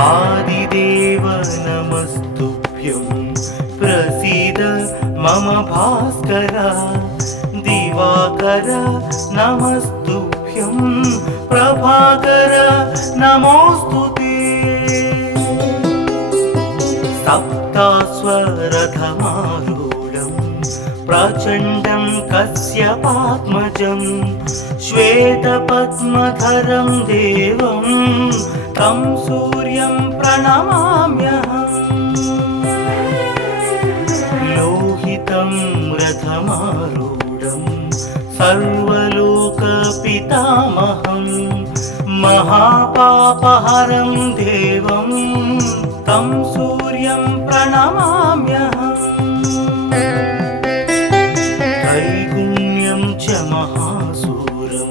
आदिदेव नमस्तुभ्यं प्रसीद मम भास्कर दिवाकर नमस्तुभ्यं प्रभाकर नमोस्तुते सप्तास्वरथमारूढं प्रचण्डं कश्यपात्मजं श्वेतपद्मधरं देवं तं सूर्यं प्रणमाम्यहम् लोहितं रथमारूढं सर्वलोकपितामहं महापापहरं देवं तं सूर्यं प्रणमाम्यहम् त्रैगुण्यं च महासूरं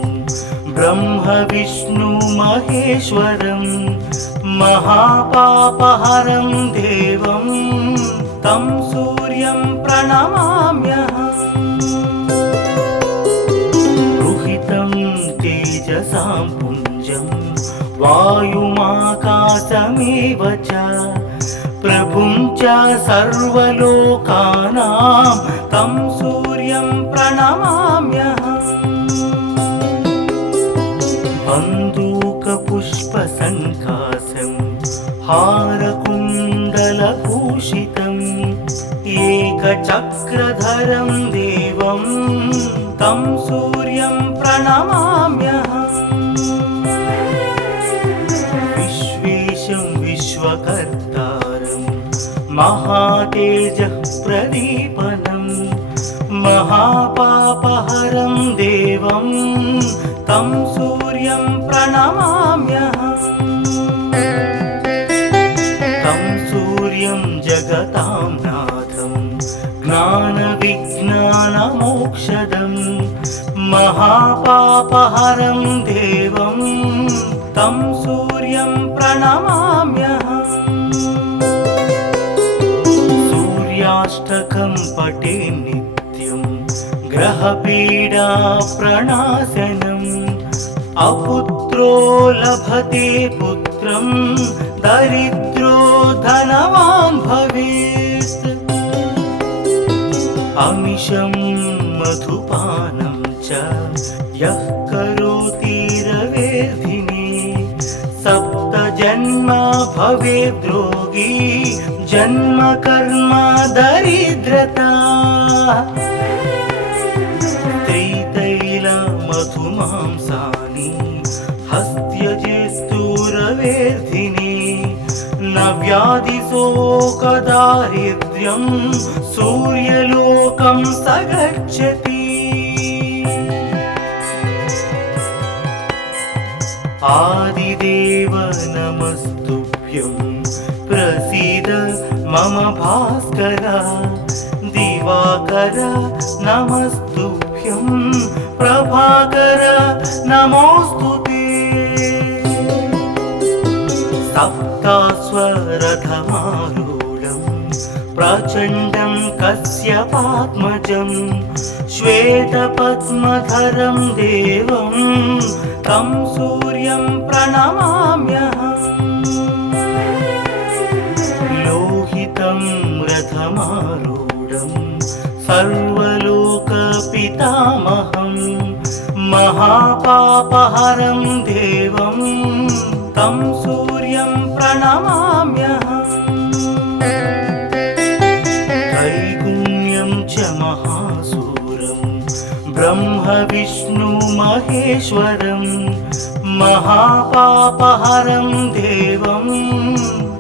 ब्रह्म विष्णु महेश्वरं महापापहरं देवं तं सूर्यं प्रणमाम्यहम् रुहितं तेजसां पुञ्जं वायुमाकाशमेव च प्रभुं च सर्वलोकानां तं सूर्यं प्रणमाम्यहम् बन्दूकपुष्पसङ्कासं हारकुण्डलभूषितम् एकचक्रधरं देवं तं सूर्यं प्रणमाम्यहम् विश्वेशं विश्वकर्तारं महातेजः प्रदीपनं महापापहरं देवं तं सूर्यं प्रणमाम्यहम् तं सूर्यं जगतां नाथं ज्ञानविज्ञानमोक्षदं महापापहरं देवं तं सूर्यं प्रणमाम्यहम् सूर्याष्टकं पठे नित्यं ग्रहपीडा प्रणाशनम् अपुत्रो लभते पुत्रं दरिद्रो धनवान् भवेत् अमिषं मधुपानं च यः करोति रवेर्धिने सप्तजन्म भवेद्रोगी जन्म कर्म दरिद्रता त्रितैलमधुमांसानि हस्त्यजेस्तुरवेर्धिने न व्याधिशोकदारिद्र्यं सूर्यलोकं स गच्छति आदिदेव नमस्तुभ्यं प्रसीद मम भास्कर दिवाकर नमस्तुभ्यं प्रभाकर नमोस्तुते सप्तास्वरथमारूढं प्रचण्डं कश्यपात्मजं श्वेतपद्मधरं देवं तं सूर्यं प्रणमाम्यहम् लोहितं रथमारूढं सर्वलोकपितामहं महापापहरं देवं तं सूर्यं प्रणमाम्यहम् त्रैगुण्यं च महासूरं ब्रह्म विष्णु महेश्वरं महापापहरं देवं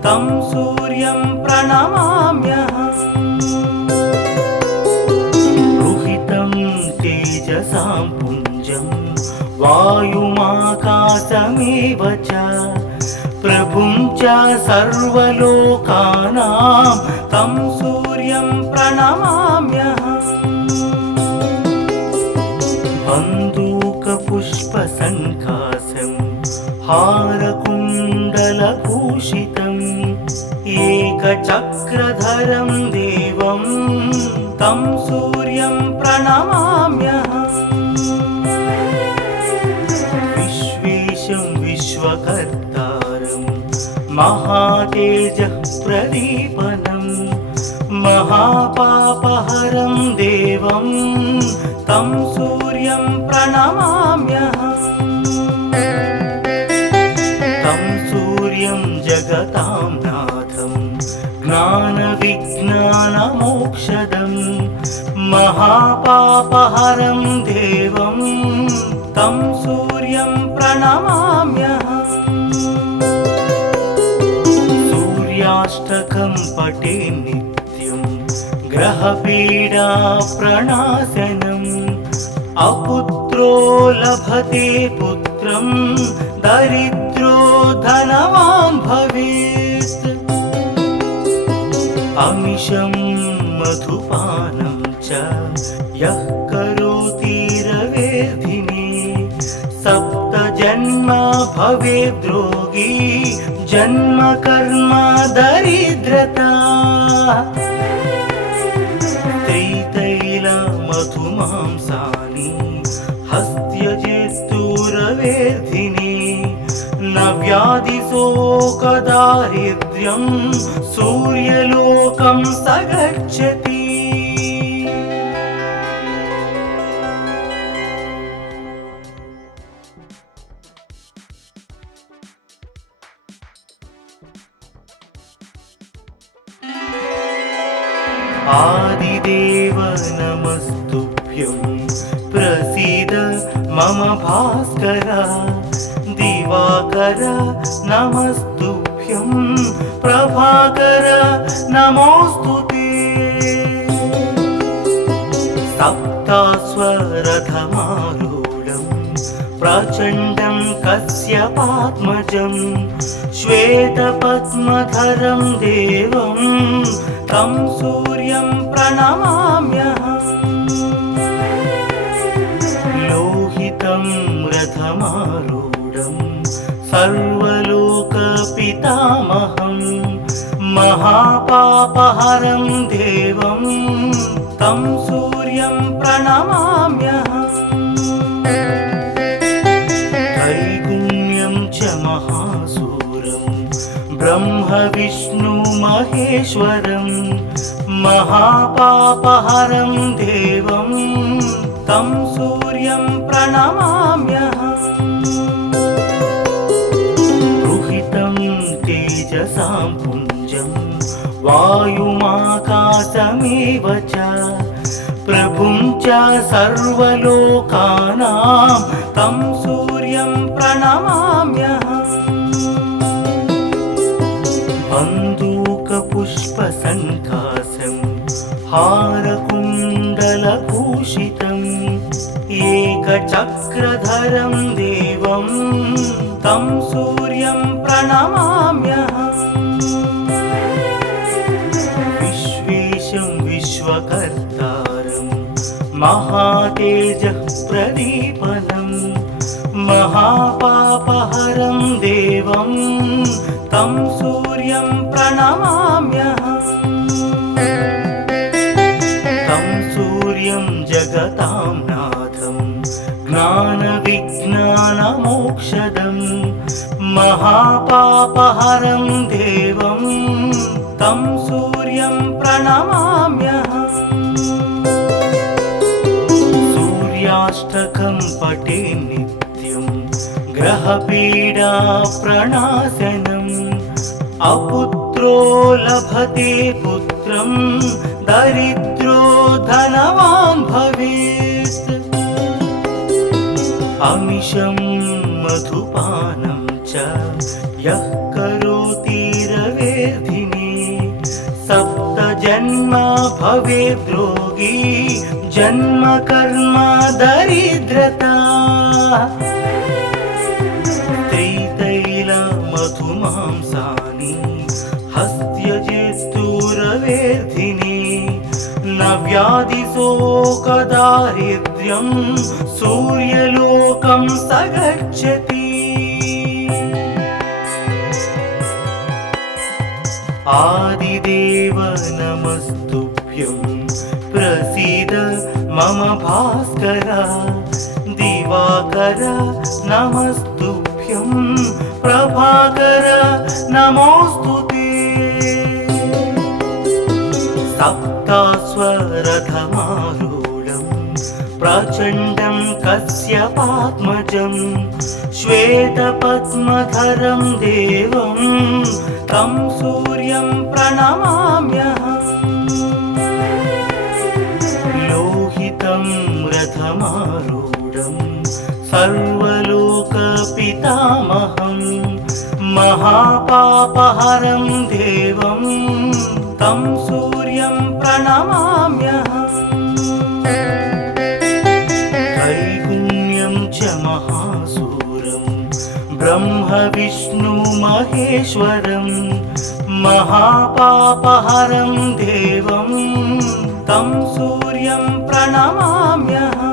तं सूर्यं प्रणमाम्यहम् रुहितं तेजसां पुञ्जं वायुमाकाशमेव च प्रभुं च सर्वलोकानां तं सूर्यं प्रणमाम्यहम् बन्दूकपुष्पसङ्कासं हारकुण्डलभूषितम् एकचक्रधरं देवं तं सूर्यं प्रणमाम्यहम् विश्वेशं विश्वकर्तारं महातेजः प्रदीपनं महापापहरं देवं तं सूर्यं प्रणमाम्यहम् तं सूर्यं जगतां नाथं ज्ञानविज्ञानमोक्षदं महापापहरं देवं तं सूर्यं प्रणमाम्यहम् सूर्याष्टकं पठे नित्यं ग्रहपीडा प्रणाशनम् अपुत्रो लभते पुत्रं दरिद्रो धनवान् भवेत् अमिषं मधुपानं च यः करोति रवेर्धिने सप्तजन्म भवेद्रोगी जन्म कर्म दरिद्रता त्रितैल मधुमांसानि हस्त्यजेस्तुरवेर्धिने न व्याधिशोकदारिद्र्यं सूर्यलोकं स गच्छति आदिदेव नमस्तुभ्यं प्रसीद मम भास्कर दिवाकर नमस्तुभ्यं प्रभाकर नमोस्तुते सप्तास्वरथमारूढं प्रचण्डं कश्यपात्मजं श्वेतपद्मधरं देवं तं सूर्यं प्रणमाम्यहम् लोहितं रथमारूढं सर्वलोकपितामहं महापापहरं देवं तं सूर्यं प्रणमाम्यहम् त्रैगुण्यं च महासूरं ब्रह्म विष्णु महेश्वरं महापापहरं देवं तं सूर्यं प्रणमाम्यहम् रुहितं तेजसां पुञ्जं वायुमाकाशमेव च प्रभुं च सर्वलोकानां तं सूर्यं प्रणमाम्यहम् बन्दूकपुष्पसङ्कासं हारकुण्डलभूषितम् एकचक्रधरं देवं तं सूर्यं प्रणमाम्यहम् विश्वेशं विश्वकर्तारं महातेजः प्रदीपनं महापापहरं देवं तं सूर्यं प्रणमाम्यहम् तं सूर्यं जगतां नाथं ज्ञानविज्ञानमोक्षदं महापापहरं देवं तं सूर्यं प्रणमाम्यहम् सूर्याष्टकं पठे नित्यं ग्रहपीडा प्रणाशनम् अपुत्रो लभते पुत्रं दरिद्रो धनवान् भवेत् अमिषं मधुपानं च यः करोति रवेर्धिने सप्तजन्म भवेद्रोगी जन्म कर्म दरिद्रता त्रितैल मधुमांसानि हस्त्यजेस्तुरवेर्धिने न व्याधिशोकदारिद्र्यं सूर्यलोकं स गच्छति आदिदेव नमस्तुभ्यं प्रसीद मम भास्कर दिवाकर नमस्तुभ्यं प्रभाकर नमोऽस्तुते सप्तास्वरथमारूढं प्रचण्डं कश्यपात्मजं श्वेतपद्मधरं देवं तं सूर्यं प्रणमाम्यहम् लोहितं रथमारूढं सर्वलोकपितामहं महापापहरं देवं तं सूर्यं प्रणमाम्यहम् त्रैगुण्यं च महासूरं ब्रह्म विष्णु महेश्वरं महापापहरं देवं तं सूर्यं प्रणमाम्यहम्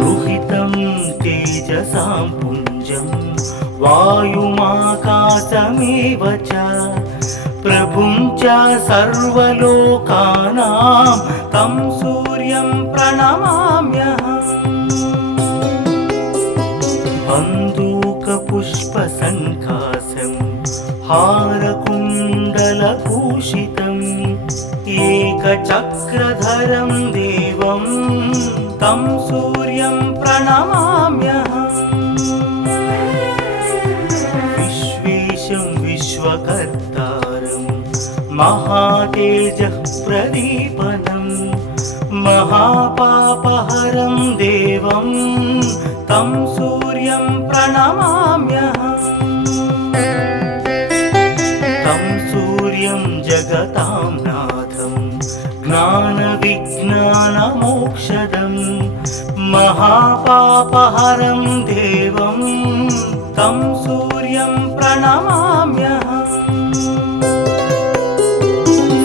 रुहितं तेजसां पुञ्जं वायुमाकाशमेव च प्रभुं च सर्वलोकानां तं सूर्यं प्रणमाम्यहम् बन्दूकपुष्पसङ्कासं हारकुण्डलभूषितम् एकचक्रधरं देवं तं सूर्यं प्रणमाम्यहम् विश्वेशं विश्वकर्तारं महातेजः प्रदीपनं महापापहरं देवं तं सूर्यं प्रणमाम्यहम् तं सूर्यं जगतां नाथं ज्ञानविज्ञानमोक्षदं महापापहरं देवं तं सूर्यं प्रणमाम्यहम्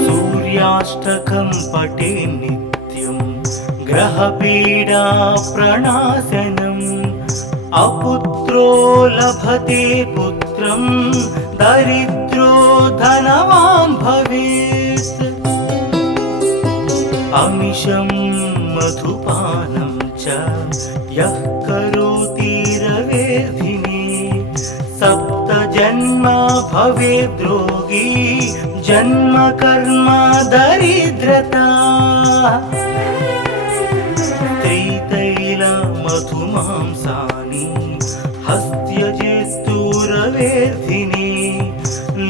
सूर्याष्टकं पठे नित्यं ग्रहपीडा प्रणाशनम् अपुत्रो लभते पुत्रं दरिद्रो धनवान् भवेत् अमिषं मधुपानं च यः करोति रवेर्धिने सप्तजन्म भवेद्रोगी जन्म कर्म दरिद्रता त्रितैलमधुमांसानि हस्त्यजेस्तुरवेर्धिने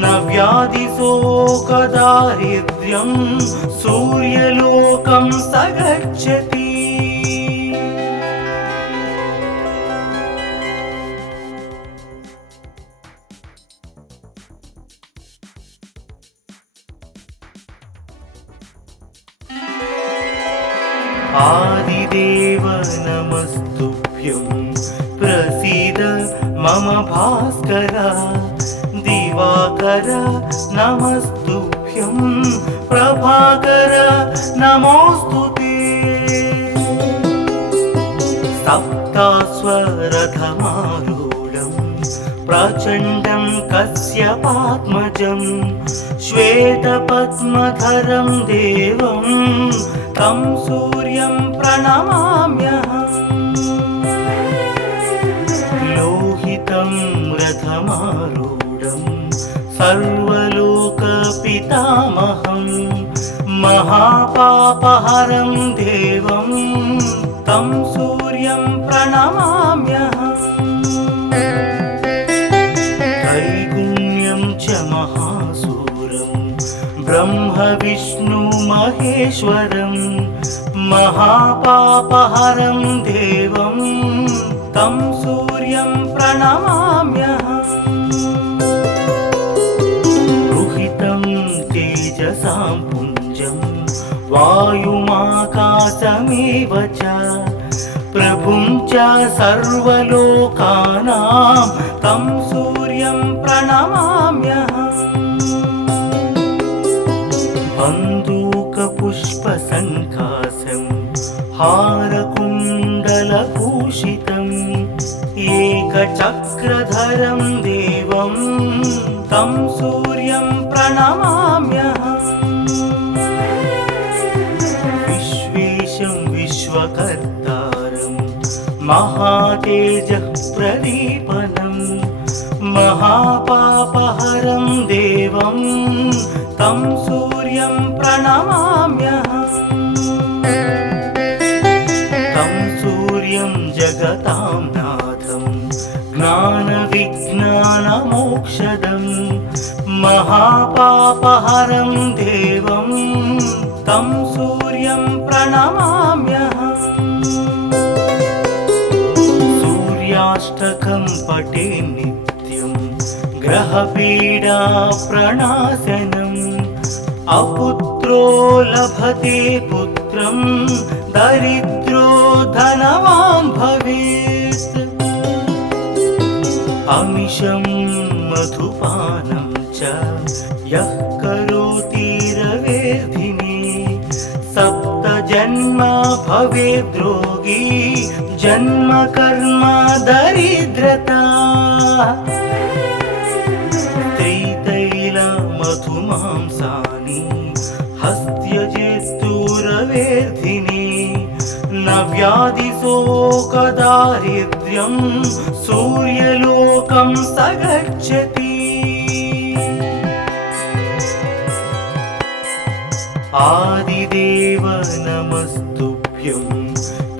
न व्याधिशोकदारिद्र्यं सूर्यलोकं स गच्छति आदिदेव नमस्तुभ्यं प्रसीद मम भास्कर दिवाकर नमस्तुभ्यं प्रभाकर नमोऽस्तुते सप्तास्वरथमारूढं प्रचण्डं कश्यपात्मजं श्वेतपद्मधरं देवं तं सूर्यं प्रणमाम्यहम् लोहितं रथमारूढं सर्वलोकपितामहं महापापहरं देवं तं सूर्यं प्रणमाम्यहम् त्रैगुण्यं च महासूरं ब्रह्म विष्णु महेश्वरं महापापहरं देवं तं सूर्यं प्रणमाम्यहम् रुहितं तेजसां पुञ्जं वायुमाकाशमेव च प्रभुं च सर्वलोकानां तं सूर्यं प्रणमाम्यहम् बन्दूकपुष्पसङ्कासं हारकुण्डलभूषितम् एकचक्रधरं देवं तं सूर्यं प्रणमाम्यहम् विश्वेशं विश्वकर्तारं महातेजः प्रदीपनं महापापहरं देवं तं सूर्यं प्रणमाम्यहम् तं सूर्यं जगतां नाथं ज्ञानविज्ञानमोक्षदं महापापहरं देवं तं सूर्यं प्रणमाम्यहम् सूर्याष्टकं पठे नित्यं ग्रहपीडा प्रणाशनम् अपुत्रो लभते पुत्रं दरिद्रो धनवान् भवेत् अमिषं मधुपानं च यः करोति रवेर्धिने सप्त जन्म भवेद्रोगी जन्म कर्म दरिद्रता त्रितैल मधुमांसानि हस्त्यजेस्तुरवेर्धिने न व्याधिशोकदारिद्र्यं सूर्यलोकं स गच्छति आदिदेव नमस्तुभ्यं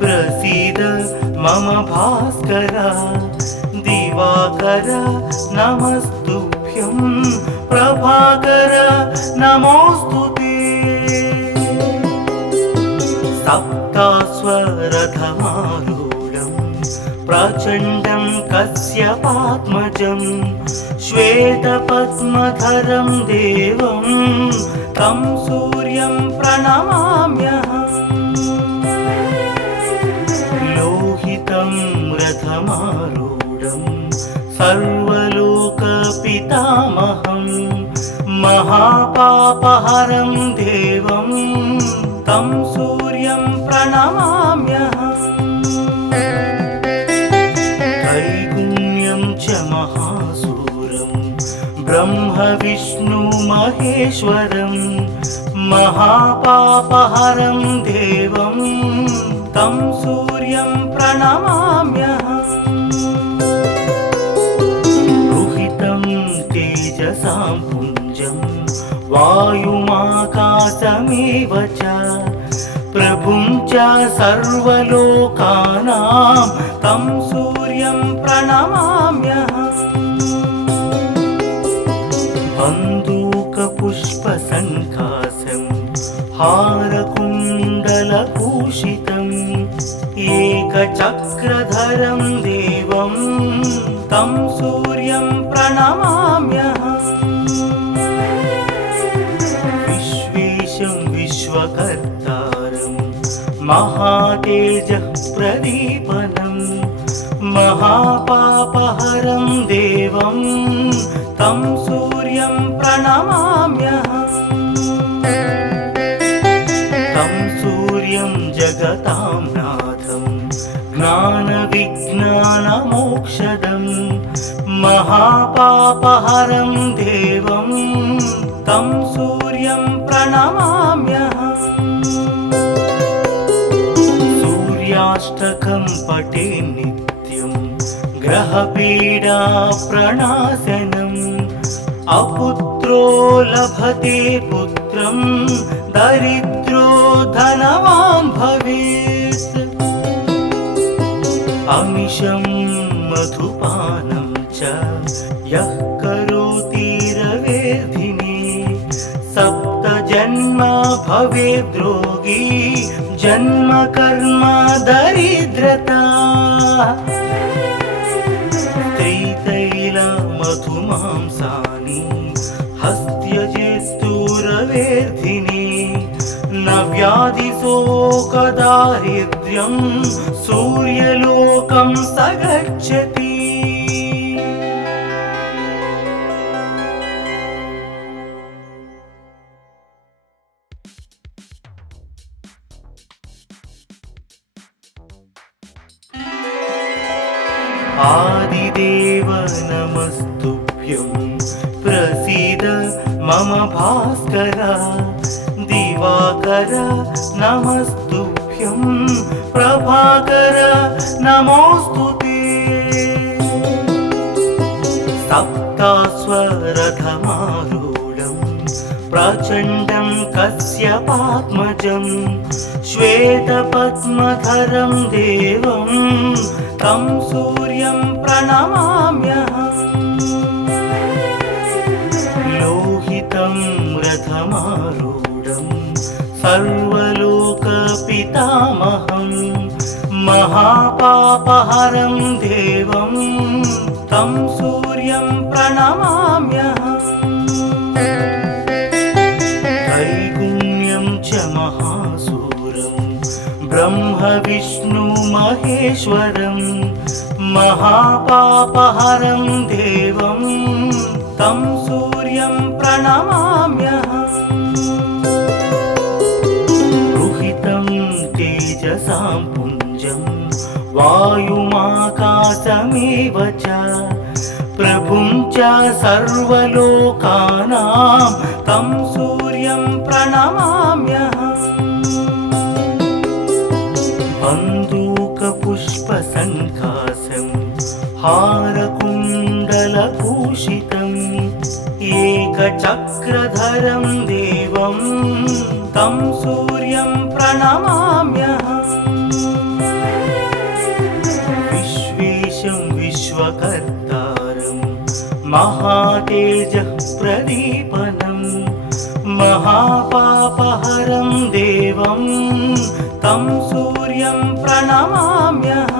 प्रसीद मम भास्कर दिवाकर नमस्तुभ्यं प्रभाकर नमोस्तुते सप्तास्वरथमारूढं प्रचण्डं कश्यपात्मजं श्वेतपद्मधरं देवं तं सूर्यं प्रणमाम्यहम् लोहितं रथमारूढं सर्वलोकपितामहं महापापहरं देवं तं सूर्यं प्रणमाम्यहम् त्रैगुण्यं च महासूरं ब्रह्म विष्णु महेश्वरं महापापहरं देवं तं सूर्यं प्रणमाम्यहम् रुहितं तेजसां पुञ्जं वायुमाकाशमेव च प्रभुं च सर्वलोकानां तं सूर्यं प्रणमाम्यहम् बन्दूकपुष्पसङ्कासं हारकुण्डलभूषितम् एकचक्रधरं देवं तं सूर्यं प्रणमाम्यहम् विश्वेशं विश्वकर्तारं महातेजः प्रदीपनं महापापहरं देवं तं सूर्यं प्रणमाम्यहम् तं सूर्यं जगतां नाथं ज्ञानविज्ञानमोक्षदं महापापहरं देवं तं सूर्यं प्रणमाम्यहम् सूर्याष्टकं पठे नित्यं ग्रहपीडा प्रणाशनम् अपुत्रो लभते पुत्रं दरिद्रो धनवान् भवेत् अमिषं मधुपानं च यः करोति रवेर्धिने सप्त जन्म भवेद्रोगी जन्म कर्म दरिद्रता त्रितैल मधुमांसानि हस्त्यजेस्तुरवेर्धिने न व्याधिशोकदारिद्र्यं सूर्यलोकं स गच्छति आदिदेव नमस्तुभ्यं प्रसीद मम भास्कर दिवाकर नमस्तुभ्यं प्रभाकर नमोस्तुते सप्तास्वरथमारूढं प्रचण्डं कश्यपात्मजं श्वेतपद्मधरं देवं तं सूर्यं प्रणमाम्यहम् लोहितं रथमारूढं सर्वलोकपितामहं महापापहरं देवं तं सूर्यं प्रणमाम्यहम् त्रैगुण्यं च महासूरं ब्रह्मविष्णुमहेश्वरं महापापहरं देवं तं सूर्यं प्रणमाम्यहम् रुहितं तेजसां पुञ्जं वायुमाकाशमेव च प्रभुं च सर्वलोकानां तं सूर्यं प्रणमाम्यहम् बन्दूकपुष्पसङ्कासं हारकुण्डलभूषितम् एकचक्रधरं देवं तं सूर्यं प्रणमाम्यहम् विश्वेशं विश्वकर्तारं महातेजः प्रदीपनं महापापहरं देवं तं सूर्यं प्रणमाम्यहम्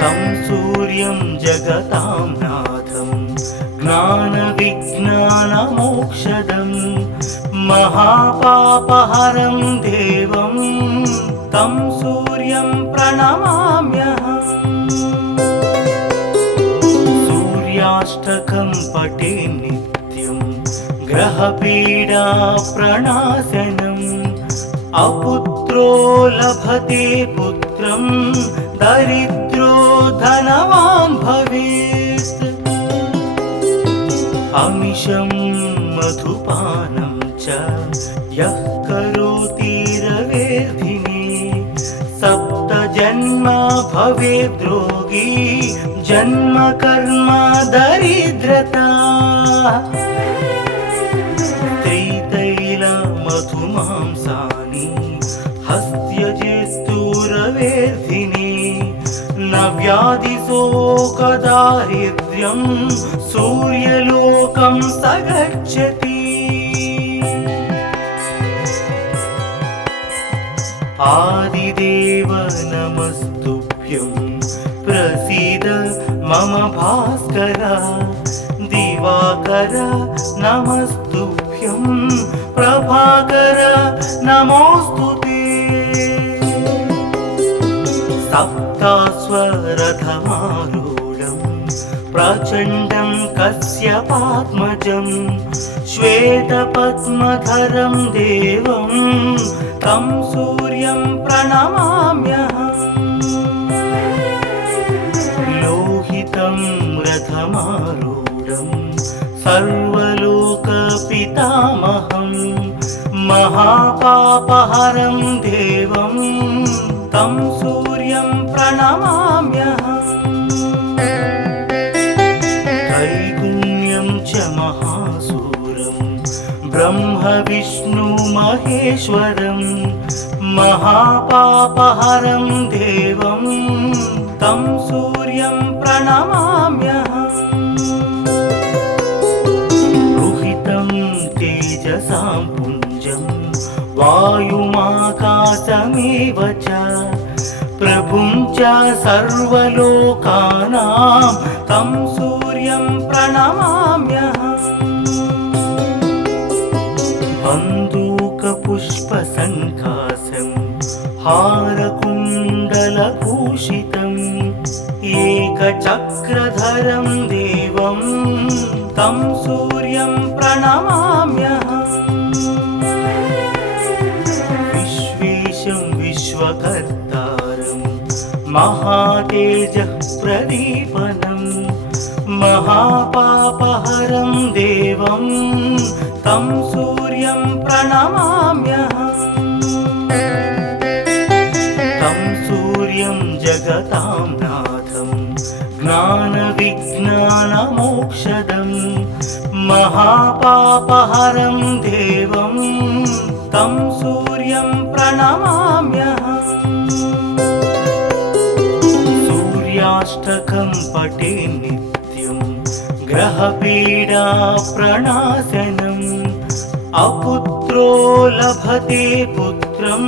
तं सूर्यं जगतां नाथं ज्ञानविज्ञानमोक्षदं महापापहरं देवं तं सूर्यं प्रणमाम्यहम् सूर्याष्टकं पठे नित्यं ग्रहपीडाप्रणाशनम् अपुत्रो लभते पुत्रं दरिद्रो धनवान् भवेत् अमिषं मधुपानं च यः करोति रवेर्धिने सप्तजन्म भवेद्रोगी जन्म कर्म दरिद्रता त्रितैलमधुमांसानि हस्त्यजेस्तुरवेर्धिने न व्याधिशोकदारिद्र्यं सूर्यलोकं स गच्छति आदिदेव नमस्तुभ्यं प्रसीद मम भास्कर दिवाकर नमस्तुभ्यं प्रभाकर नमोस्तुते सप्तास्वरथमारूढं प्रचण्डं कश्यपात्मजं श्वेतपद्मधरं देवं तं सूर्यं प्रणमाम्यहम् लोहितं रथमारूढं सर्वलोकपितामहं महापापहरं देवं तं सूर्यं प्रणमाम्यहम् त्रैगुण्यं च महासूरं ब्रह्मविष्णुमहेश्वरं महापापहरं देवं तं सूर्यं प्रणमाम्यहम् रुहितं तेजसां पुञ्जं वायुमाकाशमेव च प्रभुं च सर्वलोकानां तं सूर्यं प्रणमाम्यहम् बन्दूकपुष्पसङ्कासं हारकुण्डलभूषितम् एकचक्रधरं देवं तं सूर्यं प्रणमाम्यहम् विश्वेशं विश्वकर्तारं महातेजः प्रदीपनं महापापहरं देवं तं सूर्यं प्रणमाम्यहम् तं सूर्यं जगतां नाथं ज्ञानविज्ञानमोक्षदं मोक्षदं महापापहरं देवं तं सूर्यं प्रणमाम्यहम् सूर्याष्टकं पठे नित्यं ग्रहपीडा प्रणाशनम् अपुत्रो लभते पुत्रं